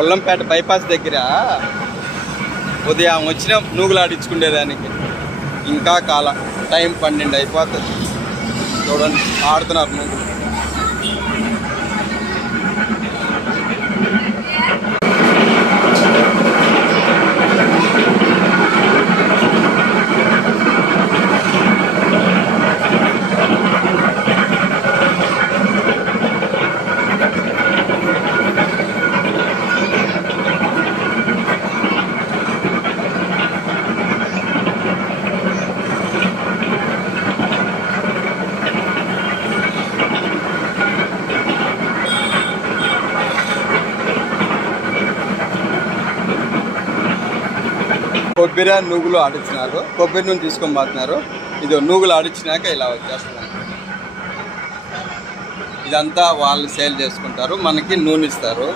కొల్లంపేట bypass దగ్గర ఉదయం వచ్చిన నూగులు ఆడించుకునేదానికి ఇంకా టైం 12 అయిపోతుంది. చూడండి ఆడుతున్నారు నూగులు. కొబ్బరి నూగులు ఆడించినారు. కొబ్బరి నూనె తీసుకొని పోతున్నారు. ఇది నూగులు ఆడించినాక ఇలా వచ్చేస్తున్నారు. ఇదంతా వాళ్ళు సేల్ చేసుకుంటారు, మనకి నూనె ఇస్తారు.